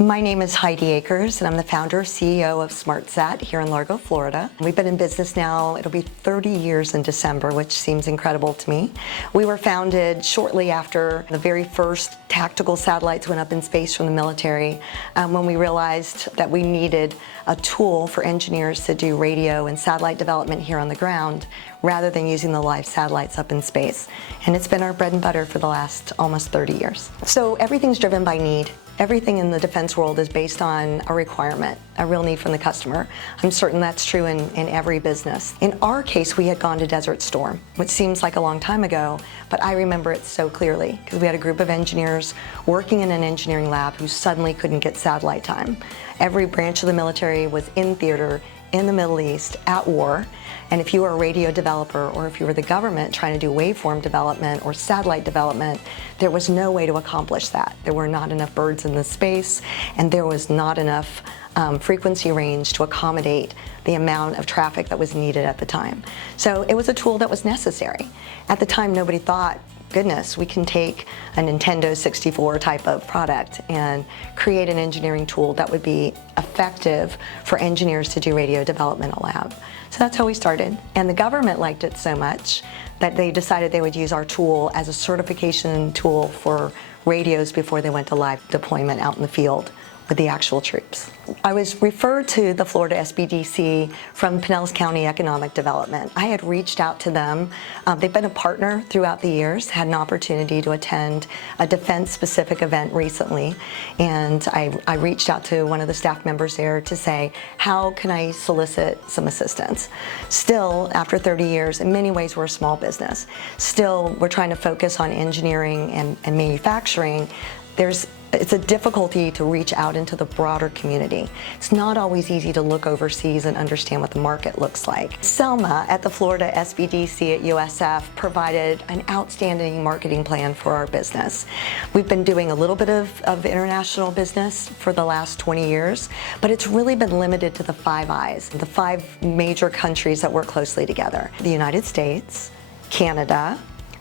My name is Heidi Akers, and I'm the founder and CEO of SMARTSAT here in Largo, Florida. We've been in business now, it'll be 30 years in December, which seems incredible to me. We were founded shortly after the very first tactical satellites went up in space from the military, when we realized that we needed a tool for engineers to do radio and satellite development here on the ground, rather than using the live satellites up in space. And it's been our bread and butter for the last almost 30 years. So everything's driven by need. Everything in the defense world is based on a requirement, a real need from the customer. I'm certain that's true in every business. In our case, we had gone to Desert Storm, which seems like a long time ago, but I remember it so clearly because we had a group of engineers working in an engineering lab who suddenly couldn't get satellite time. Every branch of the military was in theater in the Middle East at war, and if you were a radio developer or if you were the government trying to do waveform development or satellite development, there was no way to accomplish that. There were not enough birds in the space, and there was not enough frequency range to accommodate the amount of traffic that was needed at the time. So it was a tool that was necessary. At the time, nobody thought, goodness, we can take a Nintendo 64 type of product and create an engineering tool that would be effective for engineers to do radio development in a lab. So that's how we started. And the government liked it so much that they decided they would use our tool as a certification tool for radios before they went to live deployment out in the field with the actual troops. I was referred to the Florida SBDC from Pinellas County Economic Development. I had reached out to them. They've been a partner throughout the years, had an opportunity to attend a defense-specific event recently, and I reached out to one of the staff members there to say, how can I solicit some assistance? Still, after 30 years, in many ways we're a small business. Still, we're trying to focus on engineering and manufacturing. It's a difficulty to reach out into the broader community. It's not always easy to look overseas and understand what the market looks like. Selma at the Florida SBDC at USF provided an outstanding marketing plan for our business. We've been doing a little bit of international business for the last 20 years, but it's really been limited to the 5 Eyes, the 5 major countries that work closely together: the United States, Canada,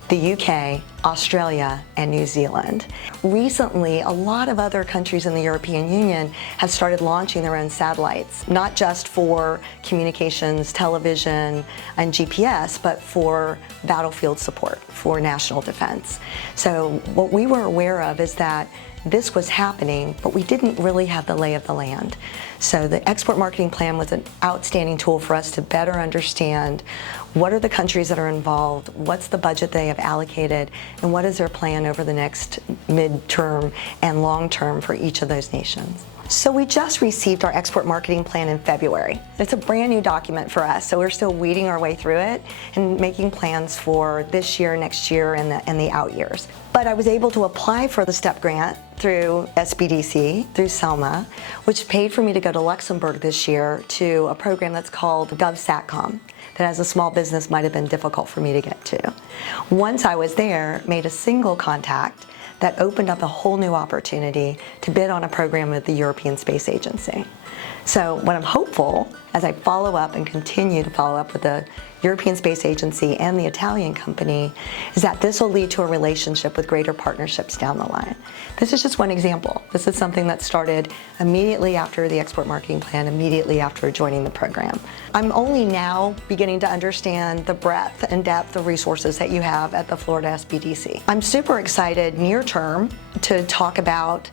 the UK, Australia, and New Zealand. Recently, a lot of other countries in the European Union have started launching their own satellites, not just for communications, television, and GPS, but for battlefield support, for national defense. So what we were aware of is that this was happening, but we didn't really have the lay of the land. So the export marketing plan was an outstanding tool for us to better understand what are the countries that are involved, what's the budget they have allocated, and what is their plan over the next mid-term and long-term for each of those nations. So we just received our export marketing plan in February. It's a brand new document for us, so we're still weeding our way through it and making plans for this year, next year, and the out years. But I was able to apply for the STEP grant through SBDC, through Selma, which paid for me to go to Luxembourg this year to a program that's called GovSatcom, that as a small business might have been difficult for me to get to. Once I was there, made a single contact that opened up a whole new opportunity to bid on a program with the European Space Agency. So what I'm hopeful, as I follow up and continue to follow up with the European Space Agency and the Italian company, is that this will lead to a relationship with greater partnerships down the line. This is just one example. This is something that started immediately after the export marketing plan, immediately after joining the program. I'm only now beginning to understand the breadth and depth of resources that you have at the Florida SBDC. I'm super excited near term to talk about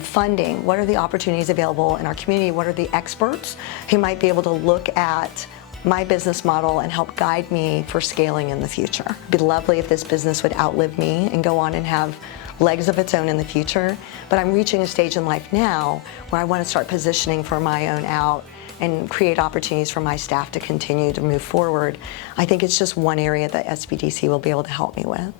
funding. What are the opportunities available in our community? What are the experts who might be able to look at my business model and help guide me for scaling in the future? It'd be lovely if this business would outlive me and go on and have legs of its own in the future, but I'm reaching a stage in life now where I want to start positioning for my own out and create opportunities for my staff to continue to move forward. I think it's just one area that SBDC will be able to help me with.